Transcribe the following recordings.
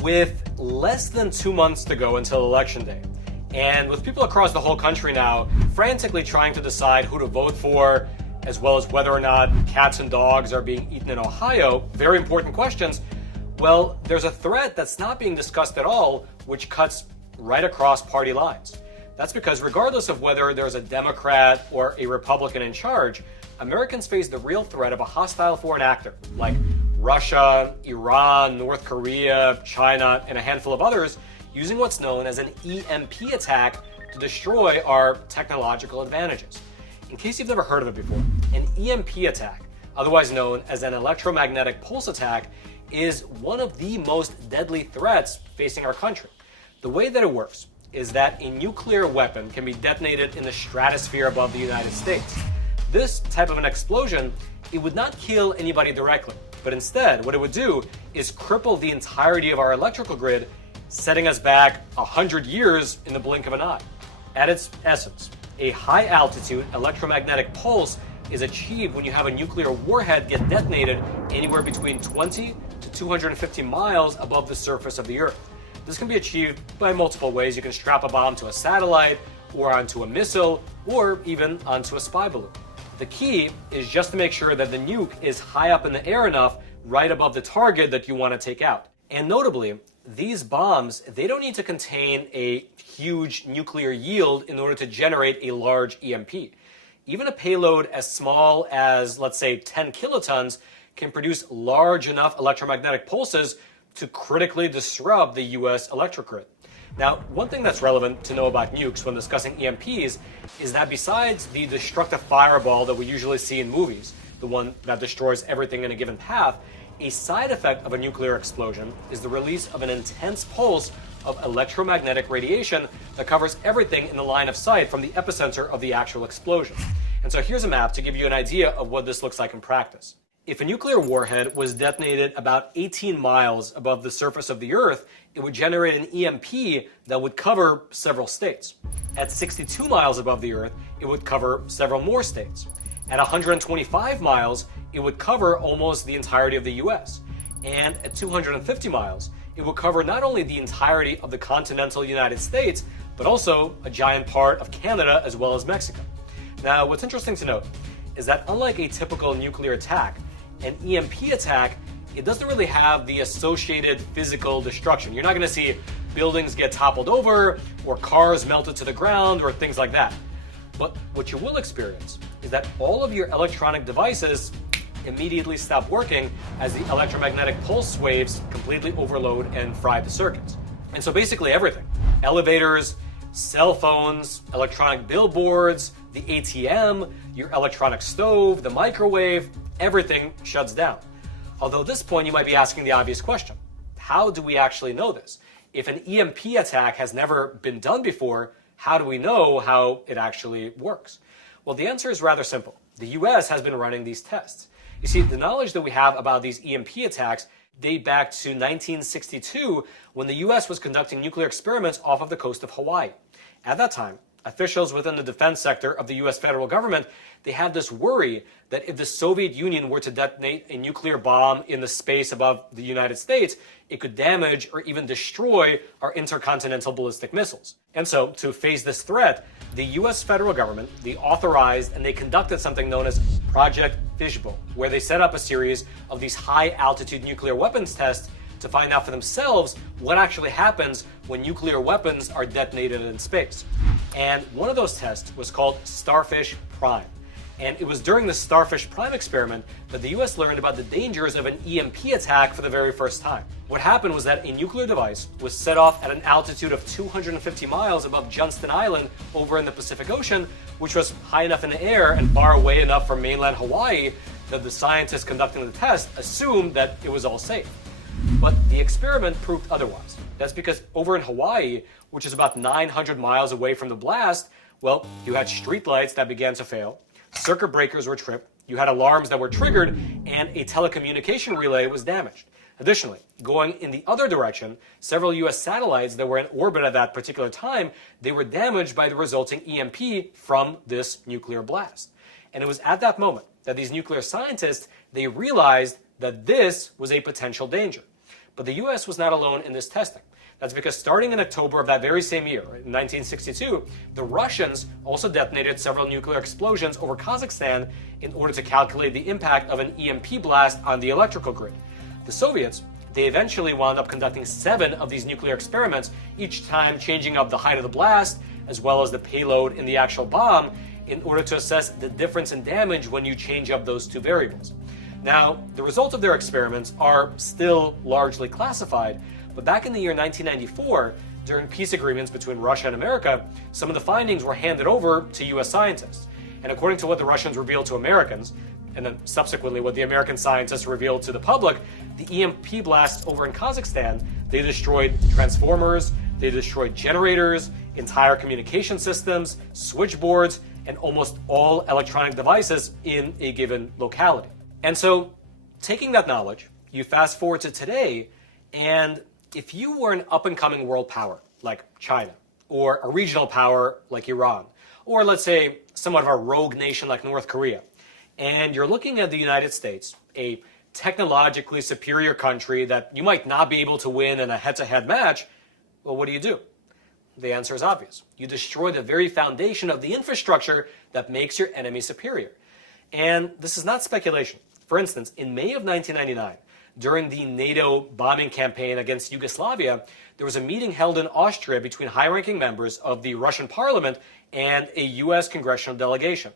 With less than 2 months to go until Election Day, and with people across the whole country now frantically trying to decide who to vote for, as well as whether or not cats and dogs are being eaten in Ohio, very important questions, well, there's a threat that's not being discussed at all, which cuts right across party lines. That's because regardless of whether there's a Democrat or a Republican in charge, Americans face the real threat of a hostile foreign actor, like Russia, Iran, North Korea, China, and a handful of others, using what's known as an EMP attack to destroy our technological advantages. In case you've never heard of it before, an EMP attack, otherwise known as an electromagnetic pulse attack, is one of the most deadly threats facing our country. The way that it works is that a nuclear weapon can be detonated in the stratosphere above the United States. This type of an explosion, it would not kill anybody directly, but instead what it would do is cripple the entirety of our electrical grid, setting us back 100 years in the blink of an eye. At its essence, a high-altitude electromagnetic pulse is achieved when you have a nuclear warhead get detonated anywhere between 20 to 250 miles above the surface of the Earth. This can be achieved by multiple ways. You can strap a bomb to a satellite, or onto a missile, or even onto a spy balloon. The key is just to make sure that the nuke is high up in the air enough, right above the target that you want to take out. And notably, these bombs, they don't need to contain a huge nuclear yield in order to generate a large EMP. Even a payload as small as, let's say, 10 kilotons can produce large enough electromagnetic pulses to critically disrupt the US electric grid. Now, one thing that's relevant to know about nukes when discussing EMPs is that besides the destructive fireball that we usually see in movies, the one that destroys everything in a given path, a side effect of a nuclear explosion is the release of an intense pulse of electromagnetic radiation that covers everything in the line of sight from the epicenter of the actual explosion. And so here's a map to give you an idea of what this looks like in practice. If a nuclear warhead was detonated about 18 miles above the surface of the Earth, it would generate an EMP that would cover several states. At 62 miles above the Earth, it would cover several more states. At 125 miles, it would cover almost the entirety of the US. And at 250 miles, it would cover not only the entirety of the continental United States, but also a giant part of Canada as well as Mexico. Now, what's interesting to note is that unlike a typical nuclear attack, an EMP attack, it doesn't really have the associated physical destruction. You're not going to see buildings get toppled over or cars melted to the ground or things like that. But what you will experience is that all of your electronic devices immediately stop working as the electromagnetic pulse waves completely overload and fry the circuits. And so basically everything, elevators, cell phones, electronic billboards, the ATM, your electronic stove, the microwave, everything shuts down. Although at this point you might be asking the obvious question, how do we actually know this? If an EMP attack has never been done before, how do we know how it actually works? Well, the answer is rather simple. The US has been running these tests. You see, the knowledge that we have about these EMP attacks date back to 1962 when the US was conducting nuclear experiments off of the coast of Hawaii. At that time, officials within the defense sector of the US federal government, they had this worry that if the Soviet Union were to detonate a nuclear bomb in the space above the United States, it could damage or even destroy our intercontinental ballistic missiles. And so, to face this threat, the US federal government, they authorized and they conducted something known as Project Fishbowl, where they set up a series of these high-altitude nuclear weapons tests to find out for themselves what actually happens when nuclear weapons are detonated in space. And one of those tests was called Starfish Prime. And it was during the Starfish Prime experiment that the US learned about the dangers of an EMP attack for the very first time. What happened was that a nuclear device was set off at an altitude of 250 miles above Johnston Island over in the Pacific Ocean, which was high enough in the air and far away enough from mainland Hawaii that the scientists conducting the test assumed that it was all safe. But the experiment proved otherwise. That's because over in Hawaii, which is about 900 miles away from the blast, well, you had streetlights that began to fail, circuit breakers were tripped, you had alarms that were triggered, and a telecommunication relay was damaged. Additionally, going in the other direction, several US satellites that were in orbit at that particular time, they were damaged by the resulting EMP from this nuclear blast. And it was at that moment that these nuclear scientists, they realized that this was a potential danger. But the US was not alone in this testing. That's because starting in October of that very same year, in 1962, the Russians also detonated several nuclear explosions over Kazakhstan in order to calculate the impact of an EMP blast on the electrical grid. The Soviets, they eventually wound up conducting 7 of these nuclear experiments, each time changing up the height of the blast, as well as the payload in the actual bomb, in order to assess the difference in damage when you change up those 2 variables. Now, the results of their experiments are still largely classified, but back in the year 1994, during peace agreements between Russia and America, some of the findings were handed over to US scientists. And according to what the Russians revealed to Americans, and then subsequently what the American scientists revealed to the public, the EMP blasts over in Kazakhstan, they destroyed transformers, they destroyed generators, entire communication systems, switchboards, and almost all electronic devices in a given locality. And so, taking that knowledge, you fast forward to today, and if you were an up-and-coming world power, like China, or a regional power like Iran, or let's say somewhat of a rogue nation like North Korea, and you're looking at the United States, a technologically superior country that you might not be able to win in a head-to-head match, well, what do? The answer is obvious. You destroy the very foundation of the infrastructure that makes your enemy superior. And this is not speculation. For instance, in May of 1999, during the NATO bombing campaign against Yugoslavia, there was a meeting held in Austria between high-ranking members of the Russian parliament and a U.S. congressional delegation.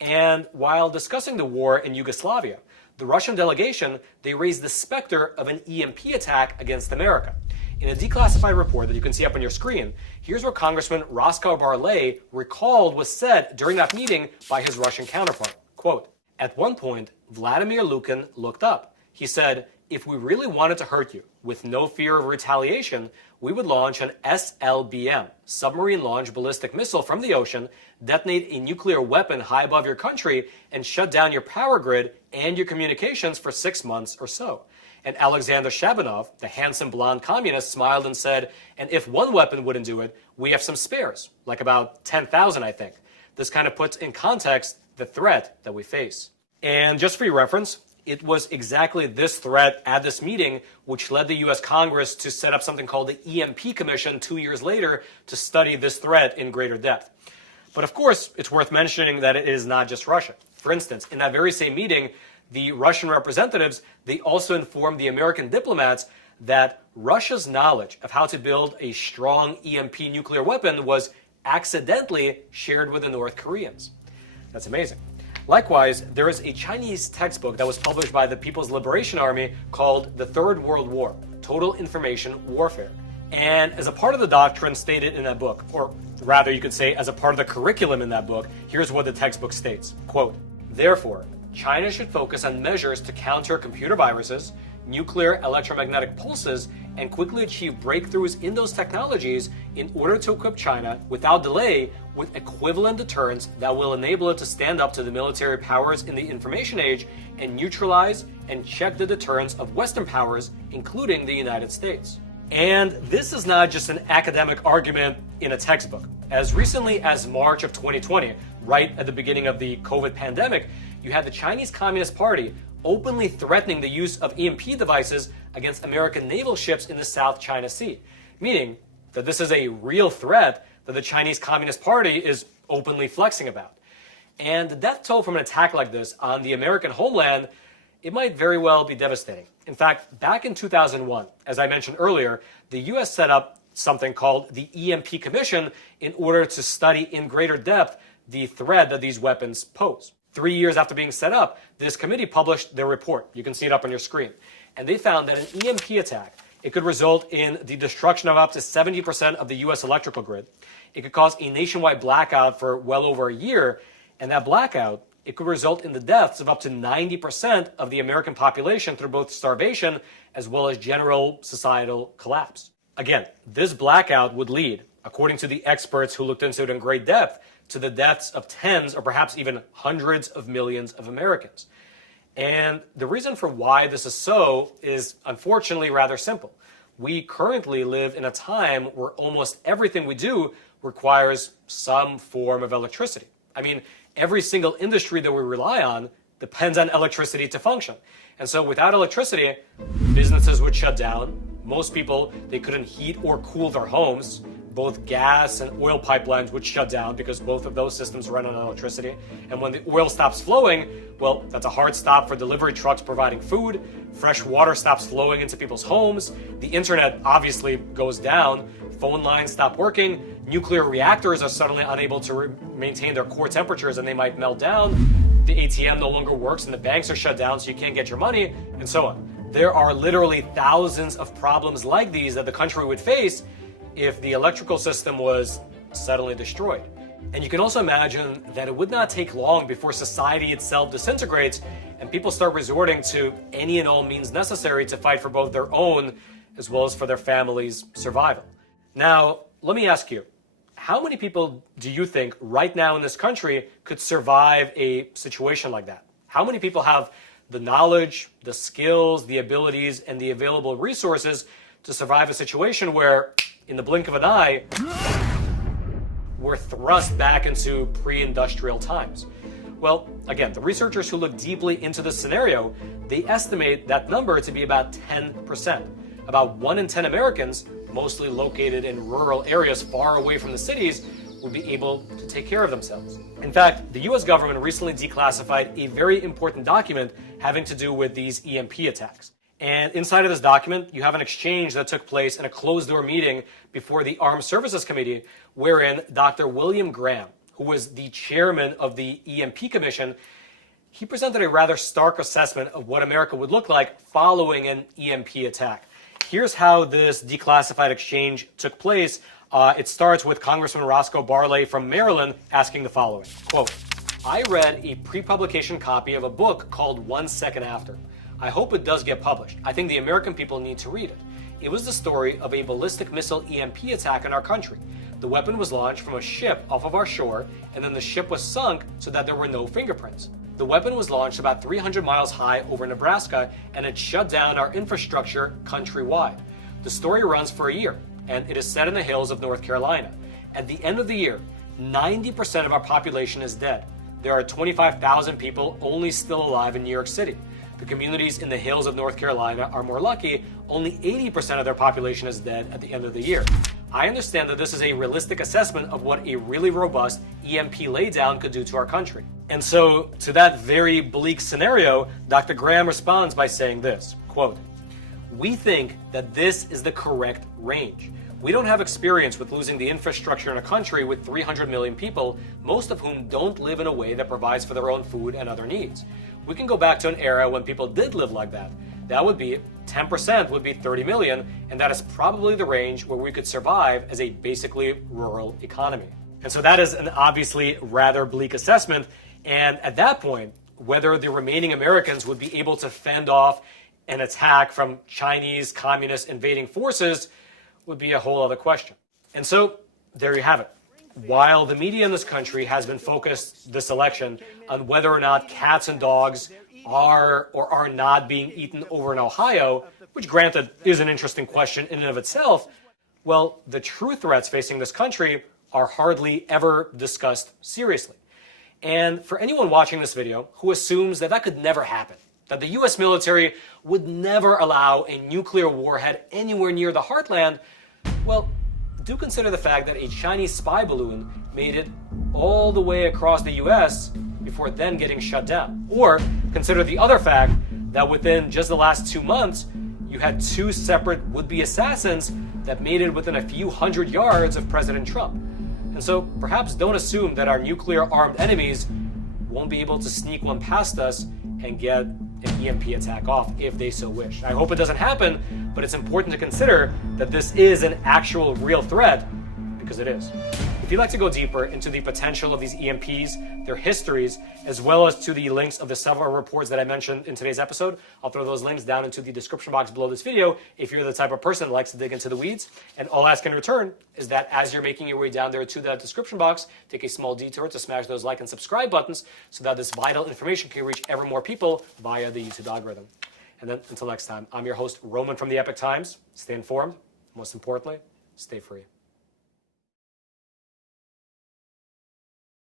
And while discussing the war in Yugoslavia, the Russian delegation, they raised the specter of an EMP attack against America. In a declassified report that you can see up on your screen, here's what Congressman Roscoe Barley recalled was said during that meeting by his Russian counterpart. Quote, "At one point, Vladimir Lukin looked up. He said, if we really wanted to hurt you, with no fear of retaliation, we would launch an SLBM, submarine-launched ballistic missile from the ocean, detonate a nuclear weapon high above your country, and shut down your power grid and your communications for 6 months or so." And Alexander Shabanov, the handsome blonde communist, smiled and said, "And if one weapon wouldn't do it, we have some spares, like about 10,000, I think." This kind of puts in context the threat that we face. And just for your reference, it was exactly this threat at this meeting which led the U.S. Congress to set up something called the EMP Commission 2 years later to study this threat in greater depth. But of course, it's worth mentioning that it is not just Russia. For instance, in that very same meeting, the Russian representatives, they also informed the American diplomats that Russia's knowledge of how to build a strong EMP nuclear weapon was accidentally shared with the North Koreans. That's amazing. Likewise, there is a Chinese textbook that was published by the People's Liberation Army called The Third World War, Total Information Warfare. And as a part of the doctrine stated in that book, or rather you could say as a part of the curriculum in that book, here's what the textbook states. Quote, "Therefore, China should focus on measures to counter computer viruses, nuclear electromagnetic pulses, and quickly achieve breakthroughs in those technologies in order to equip China, without delay, with equivalent deterrents that will enable it to stand up to the military powers in the information age and neutralize and check the deterrence of Western powers, including the United States." And this is not just an academic argument in a textbook. As recently as March of 2020, right at the beginning of the COVID pandemic, you had the Chinese Communist Party openly threatening the use of EMP devices against American naval ships in the South China Sea, meaning that this is a real threat that the Chinese Communist Party is openly flexing about. And the death toll from an attack like this on the American homeland, it might very well be devastating. In fact, back in 2001, as I mentioned earlier, the U.S. set up something called the EMP Commission in order to study in greater depth the threat that these weapons pose. 3 years after being set up, this committee published their report. You can see it up on your screen. And they found that an EMP attack, it could result in the destruction of up to 70% of the U.S. electrical grid. It could cause a nationwide blackout for well over a year. And that blackout, it could result in the deaths of up to 90% of the American population through both starvation as well as general societal collapse. Again, this blackout would lead, according to the experts who looked into it in great depth, to the deaths of tens or perhaps even hundreds of millions of Americans. And the reason for why this is so is unfortunately rather simple. We currently live in a time where almost everything we do requires some form of electricity. I mean, every single industry that we rely on depends on electricity to function. And so without electricity, businesses would shut down. Most people, they couldn't heat or cool their homes. Both gas and oil pipelines would shut down because both of those systems run on electricity. And when the oil stops flowing, well, that's a hard stop for delivery trucks providing food. Fresh water stops flowing into people's homes. The internet obviously goes down. Phone lines stop working. Nuclear reactors are suddenly unable to maintain their core temperatures and they might melt down. The ATM no longer works and the banks are shut down so you can't get your money, and so on. There are literally thousands of problems like these that the country would face if the electrical system was suddenly destroyed. And you can also imagine that it would not take long before society itself disintegrates and people start resorting to any and all means necessary to fight for both their own as well as for their family's survival. Now, let me ask you, how many people do you think right now in this country could survive a situation like that? How many people have the knowledge, the skills, the abilities, and the available resources to survive a situation where, in the blink of an eye, we're thrust back into pre-industrial times? Well, again, the researchers who look deeply into this scenario, they estimate that number to be about 10%. About 1 in 10 Americans, mostly located in rural areas far away from the cities, will be able to take care of themselves. In fact, the US government recently declassified a very important document having to do with these EMP attacks. And inside of this document, you have an exchange that took place in a closed-door meeting before the Armed Services Committee, wherein Dr. William Graham, who was the chairman of the EMP Commission, he presented a rather stark assessment of what America would look like following an EMP attack. Here's how this declassified exchange took place. It starts with Congressman Roscoe Barley from Maryland asking the following, quote, "I read a pre-publication copy of a book called 1 Second After. I hope it does get published. I think the American people need to read it. It was the story of a ballistic missile EMP attack in our country. The weapon was launched from a ship off of our shore, and then the ship was sunk so that there were no fingerprints. The weapon was launched about 300 miles high over Nebraska, and it shut down our infrastructure countrywide. The story runs for a year, and it is set in the hills of North Carolina. At the end of the year, 90% of our population is dead. There are 25,000 people only still alive in New York City. The communities in the hills of North Carolina are more lucky. Only 80% of their population is dead at the end of the year. I understand that this is a realistic assessment of what a really robust EMP laydown could do to our country." And so, to that very bleak scenario, Dr. Graham responds by saying this, quote, "We think that this is the correct range. We don't have experience with losing the infrastructure in a country with 300 million people, most of whom don't live in a way that provides for their own food and other needs. We can go back to an era when people did live like that. That would be 10% would be 30 million, and that is probably the range where we could survive as a basically rural economy." And so that is an obviously rather bleak assessment. And at that point, whether the remaining Americans would be able to fend off an attack from Chinese communist invading forces would be a whole other question. And so there you have it. While the media in this country has been focused this election on whether or not cats and dogs are or are not being eaten over in Ohio, which granted is an interesting question in and of itself, well, the true threats facing this country are hardly ever discussed seriously. And for anyone watching this video who assumes that that could never happen, that the US military would never allow a nuclear warhead anywhere near the heartland, well, do consider the fact that a Chinese spy balloon made it all the way across the US before then getting shut down. Or consider the other fact that within just the last 2 months, you had 2 separate would-be assassins that made it within a few hundred yards of President Trump. And so perhaps don't assume that our nuclear-armed enemies won't be able to sneak one past us and get an EMP attack off if they so wish. I hope it doesn't happen, but it's important to consider that this is an actual real threat, because it is. If you'd like to go deeper into the potential of these EMPs, their histories, as well as to the links of the several reports that I mentioned in today's episode, I'll throw those links down into the description box below this video if you're the type of person that likes to dig into the weeds. And all I ask in return is that as you're making your way down there to that description box, take a small detour to smash those like and subscribe buttons so that this vital information can reach ever more people via the YouTube algorithm. And then until next time, I'm your host, Roman from the Epoch Times. Stay informed. Most importantly, stay free.